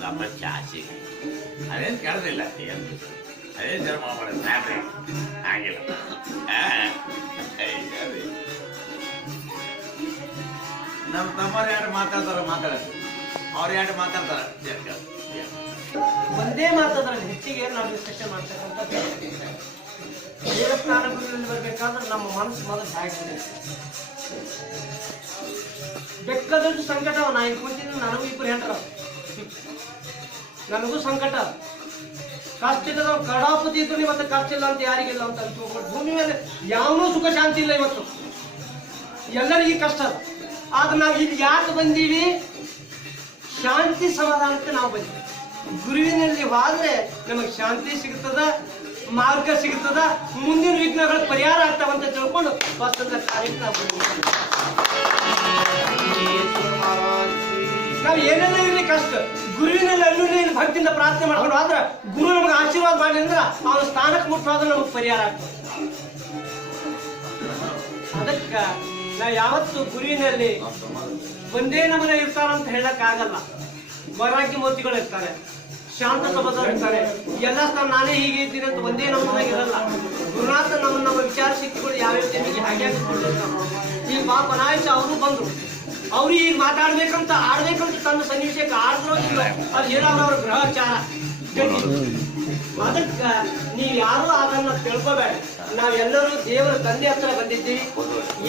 ನಮ್ಮ ಚಾಚಿ ಅದೇನು ಕೇಳೋದಿಲ್ಲ ಏನು ಅದೇನು ಜನ್ಮ ಮಾಡೋದು ಸಾಬ್ರಿ ಆಗಿಲ್ಲ ನಮ್ಮ ತಮ್ಮರು ಯಾರು ಮಾತಾಡೋದು ಅವ್ರು ಯಾರು ಮಾತಾಡ್ತಾರೆ ಒಂದೇ ಮಾತಾದ್ರಲ್ಲಿ ಹೆಚ್ಚಿಗೆ ನಾವು ಡಿಸ್ಕಷನ್ ಮಾಡ್ತಕ್ಕಂಥ ದೇವಸ್ಥಾನಗಳಲ್ಲಿ ಬರ್ಬೇಕಾದ್ರೆ ನಮ್ಮ ಮನಸ್ಸು ಮೊದಲು ಹಾಕಿದೆ ಬೆಕ್ಕದಷ್ಟು ಸಂಕಟ ನಾ ಕುಂತಿದ್ದು ನನಗೂ ಇಬ್ಬರು ಹೆಂಡ್ರ ನನಗೂ ಸಂಕಟ ಕಷ್ಟ ಇಲ್ಲದ ಕಡಾಪತಿ ಇದ್ರು ಇವತ್ತು ಕಷ್ಟ ಇಲ್ಲ ಅಂತ ಯಾರಿಗಿಲ್ಲ ಅಂತ ಅನ್ಸ್ಕೊಂಡು ಭೂಮಿ ಮೇಲೆ ಯಾವನೂ ಸುಖ ಶಾಂತಿ ಇಲ್ಲ ಇವತ್ತು ಎಲ್ಲರಿಗೂ ಕಷ್ಟ ಆದ್ರೆ ನಾವು ಇಲ್ಲಿ ಯಾಕೆ ಬಂದೀವಿ ಶಾಂತಿ ಸಮಾಧಾನಕ್ಕೆ ನಾವು ಬಂದೀವಿ ಗುರುವಿನಲ್ಲಿ ಹೋದ್ರೆ ನಮಗೆ ಶಾಂತಿ ಸಿಗ್ತದ ಮಾರ್ಗ ಸಿಗ್ತದ ಮುಂದಿನ ವಿಘ್ನಗಳ ಪರಿಹಾರ ಆಗ್ತಾವಂತ ತಿಳ್ಕೊಂಡು ವಸ್ತುದ ಕಾರ್ಯಕ್ಕೆ ನಾವು ಏನೆಲ್ಲ ಇರ್ಲಿ ಕಷ್ಟ ಗುರುವಿನಲ್ಲಿ ಅಲ್ಲೂ ಭಕ್ತಿಯಿಂದ ಪ್ರಾರ್ಥನೆ ಮಾಡ್ಕೊಂಡು ಆದ್ರ ಗುರು ನಮಗೆ ಆಶೀರ್ವಾದ ಮಾಡಿ ಅಂದ್ರೆ ಅವನ ಸ್ಥಾನಕ್ಕೆ ಮುಟ್ಟೋದ್ರೆ ನಮಗೆ ಪರಿಹಾರ ಆಗ್ತದೆ ಅದಕ್ಕ ನಾವು ಯಾವತ್ತು ಗುರುವಿನಲ್ಲಿ ಒಂದೇ ನಮನ ಇರ್ತಾರಂತ ಹೇಳಕ್ ಆಗಲ್ಲ ವೈರಾಗ್ಯ ಮೂರ್ತಿಗಳು ಇರ್ತಾರೆ ಶಾಂತ ಸಭದವ್ರು ಇರ್ತಾರೆ ಎಲ್ಲ ಸ್ಥಾನ ನಾನೇ ಹೀಗೆ ಇದ್ದೀನಿ ಅಂತ ಒಂದೇ ನಮ್ಮನಾಗ ಇರಲ್ಲ ಗುರುನಾಥ ನಮ್ಮ ವಿಚಾರ ಶಕ್ತಿಗಳು ಯಾವ್ಯಾವ ಜನರಿಗೆ ಹಾಗೆ ಈಗ ಪಾಪ ನಾಯಕ ಅವರು ಬಂದ್ರು ಅವ್ರು ಈಗ ಮಾತಾಡ್ಬೇಕಂತ ಆಡ್ಬೇಕಂತ ತನ್ನ ಸನ್ನಿವೇಶಕ್ಕೆ ಆಡಿದ್ರೋ ಇಲ್ಲ ಅದು ಏನಾದ್ರು ಅವ್ರ ಗ್ರಹಚಾರ ಅದಕ್ಕ ನೀವ್ ಯಾರು ಅದನ್ನ ತಿಳ್ಕೋಬೇಡ ನಾವೆಲ್ಲರೂ ದೇವರ ತಂದೆ ಹತ್ರ ಬಂದಿದ್ದೀವಿ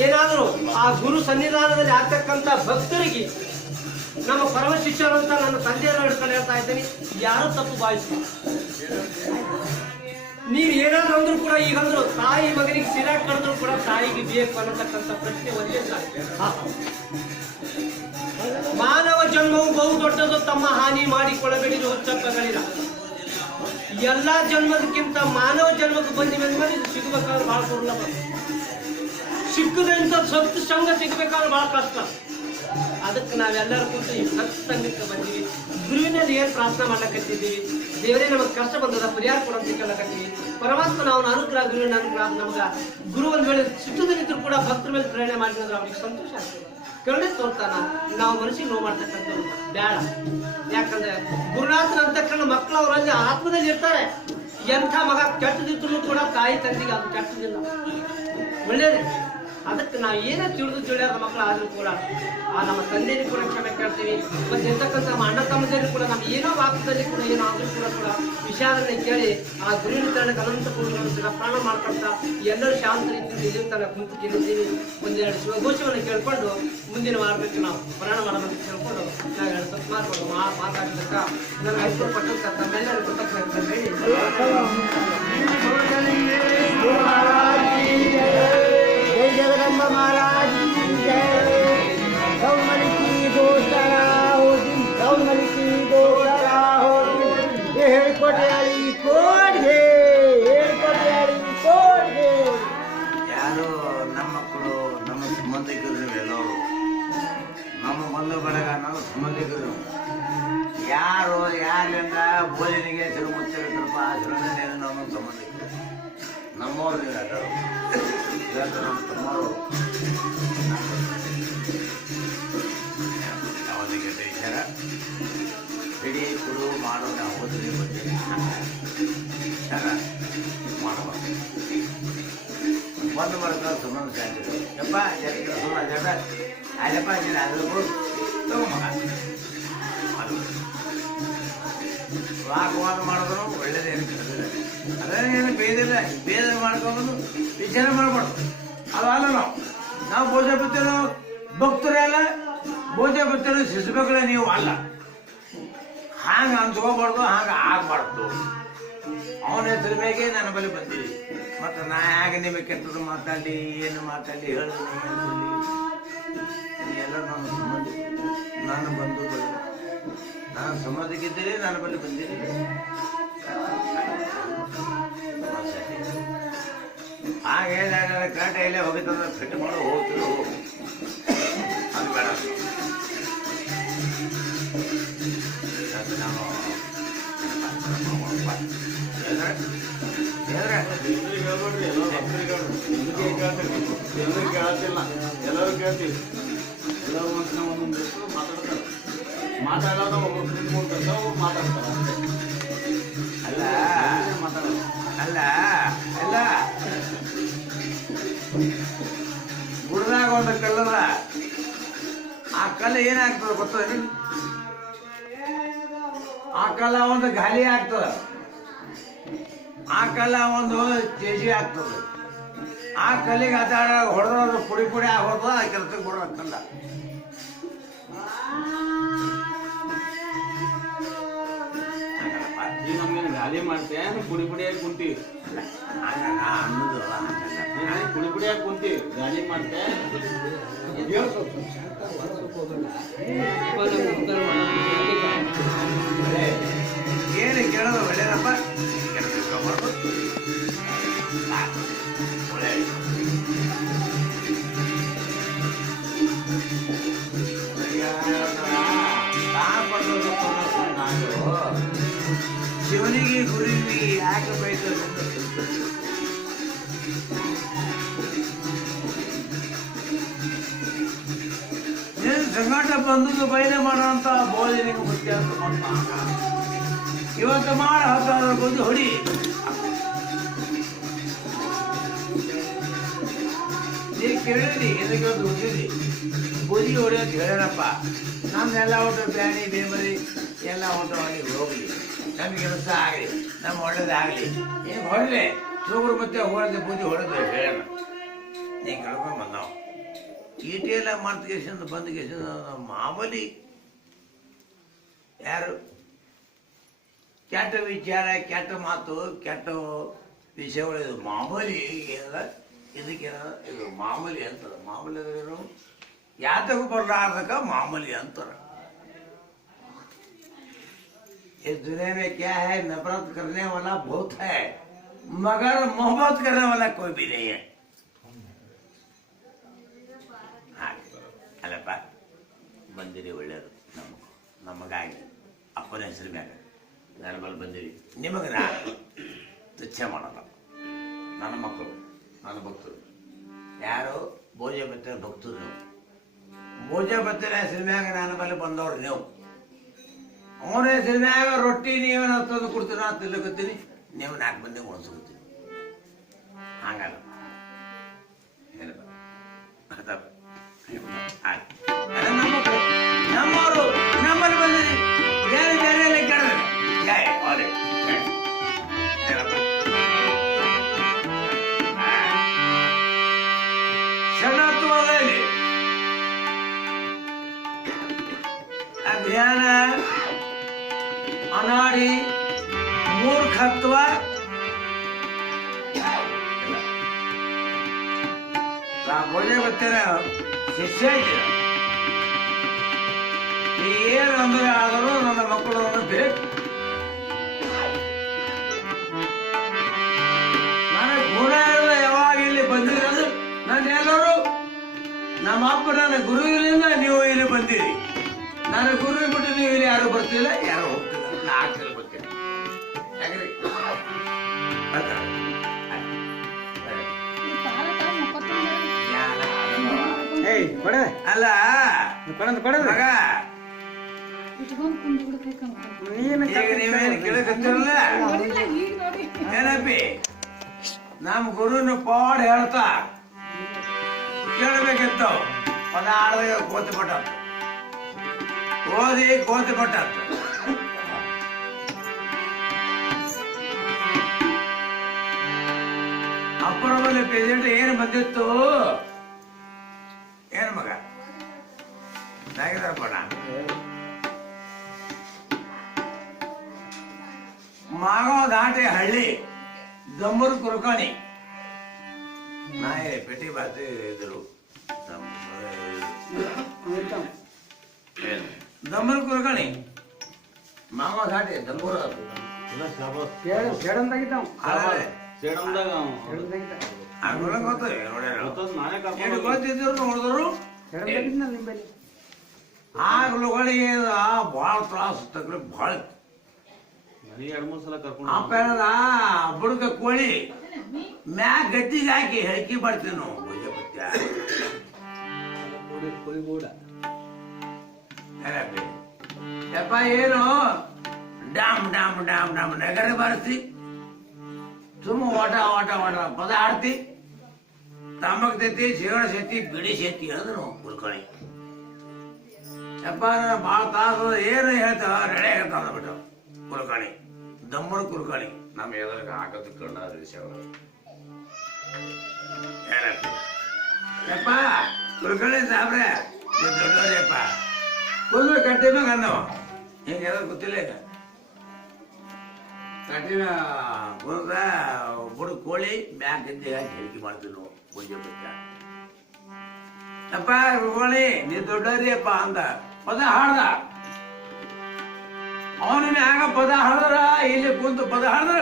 ಏನಾದ್ರು ಆ ಗುರು ಸನ್ನಿಧಾನದಲ್ಲಿ ಆಗ್ತಕ್ಕಂತ ಭಕ್ತರಿಗೆ ನಮ್ಮ ಪರಮ ಶಿಷ್ಯರಂತ ನನ್ನ ತಂದೆಯವರು ಹಿಡ್ಕೊಂಡು ಹೇಳ್ತಾ ಇದ್ದೀನಿ ಯಾರು ತಪ್ಪು ಭಾವಿಸ್ತಾರೆ ನೀವ್ ಏನಾದ್ರು ಅಂದ್ರೂ ಕೂಡ ಈಗಂದ್ರು ತಾಯಿ ಮಗನಿಗೆ ಸಿರಾ ಕಡಿದ್ರು ಕೂಡ ತಾಯಿಗೆ ಬೇಕು ಅನ್ನತಕ್ಕಂಥ ಪ್ರಶ್ನೆ ಒಂದೇ ಮಾನವ ಜನ್ಮವು ಬಹು ದೊಡ್ಡದು ತಮ್ಮ ಹಾನಿ ಮಾಡಿಕೊಳ್ಳಬೇಡಿದು ಹುಚ್ಚಪ್ಪಗಳಿಲ್ಲ ಎಲ್ಲಾ ಜನ್ಮದಕ್ಕಿಂತ ಮಾನವ ಜನ್ಮಕ್ಕೆ ಬಂದಿವೆ ಅಂದ್ಮೇಲೆ ಇದು ಸಿಗ್ಬೇಕಾದ್ರೆ ಬಹಳ ದುರ್ಲಭ ಸಿಕ್ಕದಂತ ಸತ್ತು ಸಂಘ ಸಿಗ್ಬೇಕಾದ್ರೆ ಬಹಳ ಕಷ್ಟ ಅದಕ್ಕೆ ನಾವೆಲ್ಲರೂ ಕೂತು ಈ ಸತ್ ಸಂಘಕ್ಕೆ ಬಂದೀವಿ ಗುರುವಿನಲ್ಲಿ ಏನ್ ಪ್ರಾರ್ಥನೆ ಮಾಡ್ಲಕತ್ತಿದ್ದೀವಿ ದೇವರೇ ನಮಗೆ ಕಷ್ಟ ಬಂದದ ಪರಿಹಾರ ಕೊಡಂತ ಕೇಳಕತ್ತೀವಿ ಪರಮಾತ್ಮ ನಾವು ಅನುಗ್ರಹ ಗುರುವಿನ ಅನುಗ್ರಹ ನಮಗ ಗುರು ಒಂದ್ ವೇಳೆ ಸಿಟ್ಟುದಲ್ಲಿದ್ರು ಕೂಡ ಭಕ್ತರ ಮೇಲೆ ಪ್ರೇರಣೆ ಮಾಡಿದ್ರೆ ಅವ್ರಿಗೆ ಸಂತೋಷ ಆಗ್ತದೆ ಕರುಣೆ ತೋರ್ತಾನ ನಾವು ಮನಸ್ಸಿಗೆ ನೋವು ಮಾಡ್ತಕ್ಕಂಥವ್ರು ಬೇಡ ಯಾಕಂದ್ರೆ ಗುರುನಾಥನ ಅಂತಕ್ಕಂಥ ಮಕ್ಕಳು ಅವರಲ್ಲಿ ಆತ್ಮದಲ್ಲಿ ಇರ್ತಾರೆ ಎಂಥ ಮಗ ಕೆಟ್ಟದಿದ್ರು ಕೂಡ ತಾಯಿ ತಂದೆಗೆ ಅದು ಕೆಟ್ಟದಿಲ್ಲ ಒಳ್ಳೇದೇ ಅದಕ್ಕೆ ನಾವು ಏನೇ ತಿಳಿಯಾದ ಮಕ್ಕಳು ಆದ್ರೂ ಕೂಡ ಆ ನಮ್ಮ ತಂದೆಯೂ ಕೂಡ ಕ್ಷಮೆ ಕೇಳ್ತೀವಿ ಮತ್ತೆ ಇರ್ತಕ್ಕಂಥ ನಮ್ಮ ಅಣ್ಣ ತಮ್ಮದಲ್ಲಿ ಕೂಡ ನಮ್ಮ ಏನೋ ವಾಕ್ಯದಲ್ಲಿ ಕೂಡ ಏನೋ ಆದ್ರೂ ಕೂಡ ವಿಷಾದನೆ ಕೇಳಿ ಆ ಗುರುವಿನ ಕಾರಣಕ್ಕೆ ಅನಂತ ಪೂರ್ಣ ಪ್ರಾಣ ಮಾಡ್ಕೊಳ್ತಾ ಎಲ್ಲರೂ ಶಾಂತ ರೀತಿಯಿಂದ ಇಲ್ಲಿರ್ತಾರೆ ಕುಂತು ಕೇಳಿದ್ದೀವಿ ಒಂದೆರಡು ಶಿವಘೋಷವನ್ನು ಕೇಳ್ಕೊಂಡು ಮುಂದಿನ ವಾರಕ್ಕೆ ನಾವು ಪ್ರಾಣ ಮಾಡೋದಂತ ಕೇಳ್ಕೊಂಡು ನಾವು ಎರಡು ಸತ್ಮಾರ್ಗಳು ಮಾತಾಡಿದಕ್ಕ ನನ್ನ ಐದು ಪಟ್ಟಂತ ತಮ್ಮೆಲ್ಲರೂ ಕೃತಜ್ಞತೆ ಹೇಳಿ जगदम्बा महाराज की जय गौमल की गोचरा हो दिन गौमल की गोचरा हो दिन ಹೇಳ್ಕೊಟ್ಯಾಳಿ ಕೋಡ್ಗೆ ಯಾರು ನಮ್ಮ ಮಕ್ಕಳು ನಮ್ಮ ಸಂಬಂಧಿಕರು ಎಲ್ಲವರು ನಮ್ಮ ಬಂಧು ಬಳಗ ನಮ್ಮ ಸಂಬಂಧಿಕರು ಯಾರು ಯಾರಿಂದ ಭೋಜನಿಗೆ ತಿರುಮುತ್ತಿರಪ್ಪ ಶಿವನೇನು ನಮ್ಮ ಸಂಬಂಧಿಕರು ನಮ್ಮವ್ರು ನಮ್ಮ ತಮ್ಮವರು ಅವನಿಗೆ ವಿಚಾರ ಇಡೀ ಕುರು ಮಾಡೋಣ ಓದಿಗೆ ಬಂದಿಲ್ಲ ಮಾಡಬಾರ್ದು ಬಂದು ಬರ್ತಾರೆ ಸಂಬಂಧ ಸಾಕಿದ್ರು ಯಪ್ಪ ಜಟ ಅಲ್ಲಪ್ಪ ಅದ್ರ ತಗೊಂಬ ಅದು ವಾಗ್ವಾದ ಮಾಡಿದ್ರು ಒಳ್ಳೇದೇನು ಕರೆದಿಲ್ಲ ಅದೇನು ಬೇದಿಲ್ಲ ಬೇದ ಮಾಡ್ಕೊಂಬಂದು ವಿಚಾರ ಮಾಡಬಾರ್ದು ಅದು ಅಲ್ಲ ನಾವು ಭೋಜ ಬಿತ್ತೇನೋ ಭಕ್ತರೇ ಅಲ್ಲ ಭೋಜ ಬಿತ್ತೇನೋ ಶಿಶುಮಕ್ಕಳೇ ನೀವು ಅಲ್ಲ ಹಾಂಗೆ ಅನ್ಸ್ಕೋಬಾರ್ದು ಹಾಂಗೆ ಆಗ್ಬಾರ್ದು ಅವನ ಹೆಸರು ಮೇಗೆ ನನ್ನ ಬಳಿ ಬಂದೀವಿ ಮತ್ತು ನಾ ಹೇಗೆ ನಿಮಗೆ ಕೆಟ್ಟದ್ದು ಮಾತಾಡಿ ಏನು ಮಾತಾಡಿ ಹೇಳಿದ್ರು ಎಲ್ಲ ನನ್ನ ಸಂಬಂಧಿ ನನ್ನ ಬಂಧುಗಳು ನಾನು ಸಂಬಂಧಿಕಿದ್ದೀರಿ ನನ್ನ ಬಳಿ ಬಂದಿರಿ ಹಾಗೆ ಹೇಳಿದಾಗ ಕಾಟ ಎಲ್ಲೇ ಹೋಗಿತ್ತಂದ್ರೆ ಕಟ್ಟಿ ಮಾಡೋ ಹೋಗ್ತಿರೋ ಅದು ಬೇಡ ನಾನು ಕೇಳತ್ತಿಲ್ಲ ಎಲ್ಲರೂ ಕೇಳ್ತೀವಿ ಎಲ್ಲರೂ ಒಂದೊಂದು ಮಾತಾಡ್ತಾರೆ ಮಾತಾಡೋದು ಒಬ್ಬರು ಮಾತಾಡ್ತಾರೆ ಅಲ್ಲ ಮಾತಾಡೋದು ಅಲ್ಲ ಎಲ್ಲ ಗುಡ್ದಾಗ ಒಂದು ಕಲ್ಲದ ಆ ಕಲ್ಲು ಏನಾಗ್ತದೆ ಗೊತ್ತದ ಆ ಕಲ್ಲ ಒಂದು ಗಾಲಿ ಆಗ್ತದ ಆ ಕಲ್ಲ ಒಂದು ತೇಜಿ ಆಗ್ತದೆ ಆ ಕಲ್ಲಿಗೆ ಅದಾಡ ಹೊಡೆದ ಪುಡಿ ಪುಡಿ ಆಗೋದ ಆ ಕೆಲಸಕ್ಕೆ ಬಿಡೋ ಕಲ್ಲ ಈಗ ನಮ್ಗೆ ಗಾಲಿ ಮಾಡ್ತೇವೆ ಪುಡಿ ಪುಡಿಯಾಗಿ ಕುಂತೀವಿ ಅನ್ನೋದು ಪುಡಿ ಪುಡಿಯಾಗಿ ಕುಂತೀವಿ ಗಾಲಿ ಮಾಡ್ತೆ ಏನು ಕೇಳೋದು ಒಳ್ಳೇದಪ್ಪ ಶಿವನಿಗೆ ಗುರುವಿಗೆ ಯಾಕೆ ಬೈತಾರೆ ನೀನು ಸಂಗಾಟ ಬಂದು ಬಯಲು ಮಾಡೋಂಥ ಬೋಧನೆಗೆ ಮುಖ್ಯ ಇವತ್ತು ಮಾಡಿ 10,000 ಬಂದು ಹೊಡಿ ನೀ ಕೇಳಿರಿ ಇದಕ್ಕೆ ಒಂದು ಹುಟ್ಟಿರಿ ಬೂದಿ ಹೊಡಿ ಅಂತ ಹೇಳ್ಯಾರಪ್ಪ ನಮ್ದೆಲ್ಲ ಒಟ್ಟು ಬ್ಯಾನಿ ಬೇಮರಿ ಎಲ್ಲ ಒಟ್ಟು ಅವನಿಗೆ ಹೋಗ್ಲಿ ನಮ್ಗೆ ಕೆಲಸ ಆಗಲಿ ನಮ್ಮ ಒಳ್ಳೇದಾಗಲಿ ಏನು ಹೊಡಲೆ ಶುಗರ್ ಮತ್ತೆ ಹೊಡೆದ ಬೂದಿ ಹೊಡೆದು ಹೇಳ್ಯಾರ ನೀ ಕಳ್ಕೊಂಡ್ ಬಂದವು ಈಟಿ ಎಲ್ಲ ಮಾಡ್ತೇಶನ್ ಬಂದ ಮಾಮೂಲಿ ಯಾರು ಕೆಟ್ಟ ವಿಚಾರ ಕೆಟ್ಟ ಮಾತು ಕೆಟ್ಟ ವಿಷಯಗಳು ಇದು ಮಾಮೂಲಿ ಇದಕ್ಕೇನ ಇದು ಮಾಮೂಲಿ ಅಂತಾರೆ ಮಾಮೂಲಿ ಏನು ಯಾತಕ್ಕೂ ಬರಲಾರ್ದಕ್ಕ ಮಾಮೂಲಿ ಅಂತಾರೆ इस दुनिया में क्या है नफरत करने वाला बहुत है मगर मोहब्बत करने वाला कोई भी नहीं है ಅಲ್ಲಪ್ಪ ಬಂದಿರಿ ಒಳ್ಳೆಯದು ನಮಗಾಗಿ ಅಪ್ಪನ ಹೆಸರು ಮ್ಯಾಗ ನನ್ನ ಮೇಲೆ ಬಂದಿರಿ ನಿಮಗೆ ನಾನು ತುಚ್ಛ ಮಾಡಲ್ಲ ನನ್ನ ಮಕ್ಕಳು ನನ್ನ ಭಕ್ತರು ಯಾರು ಭೋಜಪತ್ರ ಭಕ್ತರು ನೀವು ಭೋಜಪತ್ರ ಹೆಸರು ಮ್ಯಾಗ ನನ್ನ ಮೇಲೆ ಬಂದವ್ರು ನೀವು ಅವನ ಹೆಸರು ಮ್ಯಾಗ ರೊಟ್ಟಿ ನೀವೇನು ತಂದು ಕೊಡ್ತೀರಿ ನಾ ತಿನ್ನಕತ್ತೀನಿ ನೀವು 4 ಮಂದಿಗೆ ಉಣಿಸ್ಕೊತೀನಿ ಹಂಗಲ್ಲ ನಮ್ಮವರು ನಮ್ಮಲ್ಲಿ ಬಂದಿರಿ ಬೇರೆ ಬೇರೆ ಎಲ್ಲ ಕೇಳಿದ್ರೆ ಶರಣತ್ವದಲ್ಲಿ ಅಜ್ಞಾನ ಅನಾಡಿ ಮೂರ್ಖತ್ವ ಭೋಜ ಗೊತ್ತೇನ ಶಿಷ್ಯ ಇದ್ದೀರ ಏನು ಅಂದ್ರೆ ಆದರೂ ನನ್ನ ಮಕ್ಕಳು ಬೇಕು ನನಗೆ ಗುಣ ಇರಲ್ಲ ಯಾವಾಗ ಇಲ್ಲಿ ಬಂದಿರೋದು ನನ್ನ ಎಲ್ಲರೂ ನಮ್ಮ ಅಪ್ಪ ನನ್ನ ಗುರುವಿನಿಂದ ನೀವು ಇಲ್ಲಿ ಬಂದಿರಿ ನನ್ನ ಗುರುವಿ ಬಿಟ್ಟು ನೀವು ಇಲ್ಲಿ ಯಾರು ಬರ್ತಿಲ್ಲ ಯಾರು ಹೋಗ್ತಿಲ್ಲ ನಾ ಆಗ್ತಿಲ್ಲ ಬರ್ತೀನಿ ಯಾಕ್ರಿ ಅಲ್ಲ ಮಗ ಈಗ ನೀವೇನು ಕೇಳಕತ್ತಿರಲ್ಲ ಏನಪ್ಪಿ ನಮ್ಮ ಗುರುನ ಪಾಡ್ ಹೇಳ್ತಾ ಕೇಳಬೇಕಿತ್ತು ಪದಾರ್ಥ ಕೋತಿ ಪಟ್ಟ ಓದಿ ಕೋತಿ ಪಟ್ಟ ಅಪ್ಪರ ಮೇಲೆ ಪ್ರೆಸಿಡೆಂಟ್ ಏನು ಬಂದಿತ್ತು ಏನು ಮಗ ನಾಗಿದಾರಪ್ಪ ಮಾಗಾವ್ ದಾಟಿ ಹಳ್ಳಿ ದಮ್ಮೂರು ಕುರ್ಕಾಣಿ ನಾಯಿ ಪೆಟ್ಟಿ ಬಾತಿ ಇದ್ರು ದಮ್ಮೂರು ಕುರ್ಕಾಣಿ ಮಾಗಾವ್ ದಾಟಿ ದಮ್ಮೂರು ಗೊತ್ತಿದ್ರು ನೋಡಿದ್ರು ಆಗ್ಲುಗಳಿಗೆ ಭಾಳ ತ್ರಾಸ ತಗ್ರಿ ಭಾಳ ಅಪ್ಪ ಏನದ ಬುಡಕ ಕೋಳಿ ಮ್ಯಾಗ ಗದ್ದಿಗೆ ಹಾಕಿ ಹೆಳ್ಕಿ ಬರ್ತೀವಿ ನಾವು ಭೋಜಪತ್ಯ ಯಪ್ಪ ಏನು ಡಾಮ್ ಡಾಮ್ ಡಾಮ್ ಡಾಮ್ ನಗರ ಬಾರಿಸಿ ಸುಮ್ಮ ಓಟ ಓಟ ಓಟ ಪದ ಆಡ್ತಿ ತಮ್ಮಗ್ತೈತಿ ಜೀವನ ಶಕ್ತಿ ಬಿಡಿ ಶಕ್ತಿ ಹೇಳಿದ್ರು ಕುಲ್ಕಣಿ ಯಪ್ಪ ಭಾಳ ತಾಸು ಏನು ಹೇಳ್ತಾವ ರೆಡಿ ಆಗತ್ತ ಬಿಟ್ಟು ಕುಲ್ಕಣಿ ದಮ್ಮನ ಕುಲ್ಕಣಿ ನಮ್ಮ ಎದುರಿಗೆ ಹಾಕೋದು ಕಂಡ ವಿಷಯಗಳು ಯಪ್ಪ ಕುಲ್ಕಣಿ ಸಾಬ್ರೆ ನೀವು ದೊಡ್ಡವ್ರಪ್ಪ ಕುಲ್ಲು ಕಟ್ಟಿ ಮ್ಯಾಗ ಅಂದವ ಹಿಂಗೆ ಎದ್ರ ಗೊತ್ತಿಲ್ಲ ಈಗ ಕಟ್ಟಿನ ಗುಣದ ಬುಡು ಕೋಳಿ ಮ್ಯಾಕ್ ಇದ್ದ ಹೇಳಿಕೆ ಮಾಡ್ತೀವಿ ನಾವು ಪೂಜೆ ಬಿಟ್ಟ ಅಪ್ಪ ಕೋಳಿ ನೀ ದೊಡ್ಡವ್ರಿ ಅಪ್ಪ ಅಂದ ಪದ ಹಾಡ್ದ ಅವನ ಆಗ ಪದ ಹಾಡ್ರ ಇಲ್ಲಿ ಕುಂತು ಪದ ಹಾಡ್ರ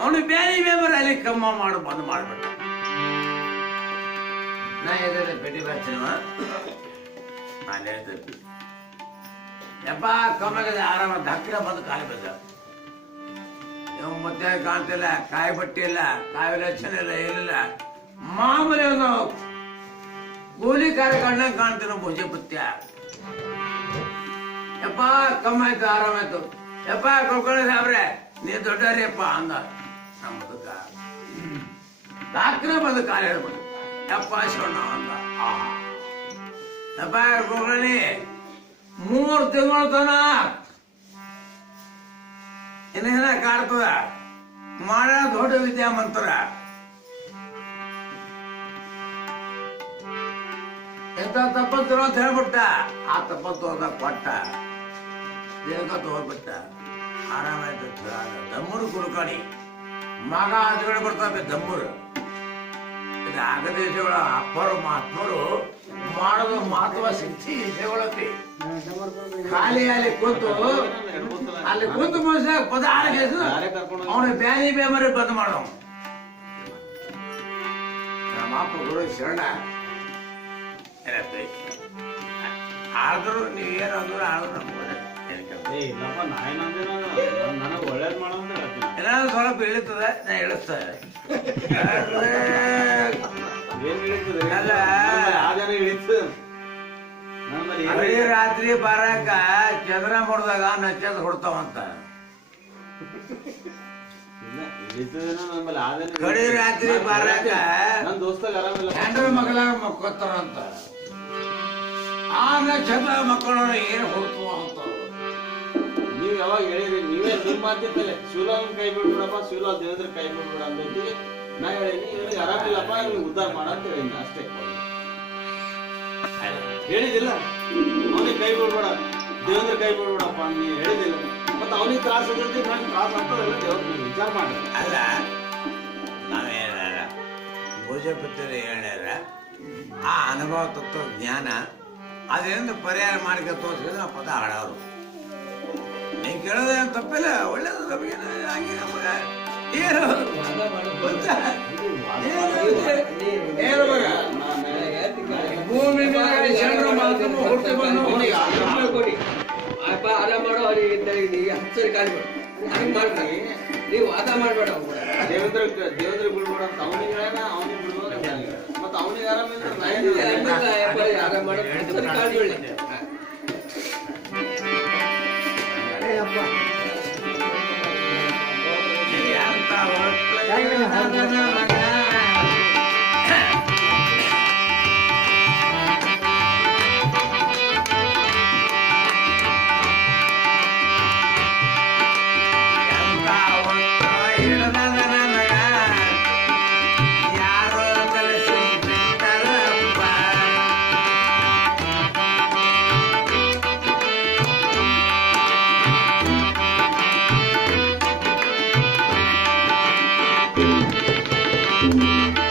ಅವನು ಬೇರೆ ಬೇಬರ್ ಅಲ್ಲಿ ಕಮ್ಮ ಮಾಡು ಬಂದ್ ಮಾಡ್ಬಿಟ್ಟ ನಾ ಎದ್ರೆ ಭೇಟಿ ಬರ್ತೀನ ನಾನು ಹೇಳ್ತೀನಿ ಯಪ್ಪ ಕಮ್ಮಗದ ಆರಾಮ ಧಕ್ಕಿನ ಬಂದು ಕಾಲಿ ಬಿದ್ದ ಇವ್ ಮತ್ತೆ ಕಾಣ್ತಿಲ್ಲ ಕಾಯಿ ಬಟ್ಟೆ ಇಲ್ಲ ಕಾಯಿ ಲಕ್ಷಣ ಇಲ್ಲ ಏನಿಲ್ಲ ಮಾಮೂಲಿ ಒಂದು ಕೂಲಿ ಕಾರ್ಯಗಳನ್ನ ಕಾಣ್ತೀವಿ ಭುಜ ಪುತ್ಯ ಯಪ್ಪ ಕಮ್ಮಾಯ್ತು ಆರಾಮಾಯ್ತು ಯಪ್ಪ ಕೊಡ್ಕೊಳ್ಳಿ ಸಾಬ್ರೆ ನೀ ದೊಡ್ಡರಿಯಪ್ಪ ಅಂದ ನಮ್ಮ ಬದುಕ ದಾಕ್ರ ಬಂದು ಕಾಲ ಹೇಳ್ಬಿಟ್ಟು ಯಪ್ಪ ಶೋಣ ಅಂದ ಯಪ್ಪ ಕೊಡ್ಕೊಳ್ಳಿ 3 ತಿಂಗಳ ತನ ಏನೇನ ಕಾಡ್ತದ ಮಾಡ ದೊಡ್ಡ ವಿದ್ಯಾವಂತರ ಎಂತ ತಪ್ಪತ್ತು ಅಂತ ಹೇಳ್ಬಿಟ್ಟ ಆ ತಪ್ಪತ್ತು ಹೋದ ಕೊಟ್ಟ ದೇವಕ ತಗೋಬಿಟ್ಟ ಆರಾಮಾಯ್ತು ದಮ್ಮೂರು ಕುಲ್ಕಣಿ ಮಗ ಅದ್ಗಡೆ ಬರ್ತಾವೆ ದಮ್ಮೂರು ಇದು ಆಗದೇಶಗಳ ಅಪ್ಪರು ಮಹಾತ್ಮರು ಮಾಡೋದು ಮಹತ್ವ ಶಕ್ತಿ ವಿಷಯಗಳತಿ ಖಾಲಿ ಅಲ್ಲಿ ಕೂತು ಮನುಷ್ಯ ಪದ ಆಳಿಗೆ ಅವನ ಬ್ಯಾನಿ ಬೇಮರಿ ಬಂದ್ ಮಾಡೋ ನಮ್ಮ ಅಪ್ಪ ಗುರು ಶರಣ ಆದ್ರೂ ನೀವೇನು ಅಂದ್ರು ಆದ್ರೂ ನನಗೆ ಒಳ್ಳೇದ್ ಮಾಡೋದು ಏನಾದ್ರು ಸ್ವಲ್ಪ ಇಳಿತದೆ ನಾ ಇಳಿಸ್ತೇನೆ ಏನ್ ಇಳಿತದೆ ಅಲ್ಲ ಯಾವ್ದಾರ ಇಳಿತು ಅಡೀ ರಾತ್ರಿ ಬರಾಕ ಚಂದ್ರ ಮುಡ್ದಾಗ ನಕ್ಷತ್ರ ಹೊಡ್ತಾವಂತ ಕಡಿ ರಾತ್ರಿ ಬರಾಕ ನನ್ ದೋಸ್ತಾಗ ಆರಾಮಿಲ್ಲ ಹೆಂಡ್ರ ಮಗಳ ಮಕ್ಕೋತಾರಂತ ಆ ನಕ್ಷತ್ರ ಮಕ್ಕಳು ಏನ್ ಹೊಡ್ತು ಅಂತ ನೀವ್ ಯಾವಾಗ ಹೇಳಿರಿ ನೀವೇ ನಿಮ್ ಮಾತಿತ್ತಲೆ ಶಿವಲಾಲ್ ಕೈ ಬಿಡ್ಬಿಡಪ್ಪ ಶಿವಲಾಲ್ ದೇವೇಂದ್ರ ಕೈ ಬಿಡ್ಬಿಡ ಅಂತ ನಾ ಹೇಳೀನಿ ಇವ್ರಿಗೆ ಆರಾಮಿಲ್ಲಪ್ಪ ಇವ್ರಿಗೆ ಉದ್ಧಾರ ಮಾಡ ಅಂತ ಹೇಳಿನಿ ಅಷ್ಟೇ ಹೇಳಿದಿಲ್ಲ ಅವನಿಗೆ ಕೈ ಬಿಡ್ಬೇಡ ದೇವೇಂದ್ರ ಕೈ ಬಿಡ್ಬೇಡಪ್ಪ ನೀ ಹೇಳಿದಿಲ್ಲ ಮತ್ತೆ ಅವನಿಗೆ ತ್ರಾಸ ಇರ್ತೈತಿ ನಂಗೆ ತ್ರಾಸ ಆಗ್ತದಲ್ಲ ದೇವ್ರ ವಿಚಾರ ಮಾಡಿ ಅಲ್ಲ ನಾವೇನಾರ ಭೋಜಪತ್ರಿ ಹೇಳ್ಯಾರ ಆ ಅನುಭವ ತತ್ವ ಜ್ಞಾನ ಅದರಿಂದ ಪರಿಹಾರ ಮಾಡ್ಕ ತೋರಿಸಿದ್ರೆ ನಾವು ಪದ ಹಾಡೋರು ನೀವು ಕೇಳೋದೇನು ತಪ್ಪಿಲ್ಲ ಒಳ್ಳೇದು ನಮಗೆ ಹಂಗೆ ನಮಗೆ ಏನು ಏನು ಮಗ ಭೂಮಿ ಮೇಲೆ ಜನರು ಮಾತು ಹುಟ್ಟಿ ಬಂದು ಆರಾಮ ಮಾಡೋ ಅವ್ರಿಗೆ ಹಚ್ಚರಿ ಕಾಲಿ ಹಂಗೆ ಮಾಡ್ರಿ ನೀವು ವಾದ ಮಾಡ್ಬೇಡ ದೇವೇಂದ್ರ ಬಿಡ್ಬೇಡ ಅಂತ ಅವನಿಗೆ ಹೇಳ ಅವನಿಗೆ ಬಿಡ್ಬೋದು ಮತ್ತೆ ಅವನಿಗೆ ಆರಾಮಿಲ್ಲ ಆರಾಮ ಮಾಡೋ ಹಚ್ಚರಿ ಕಾಲಿ ಹೇಳಿ Thank you.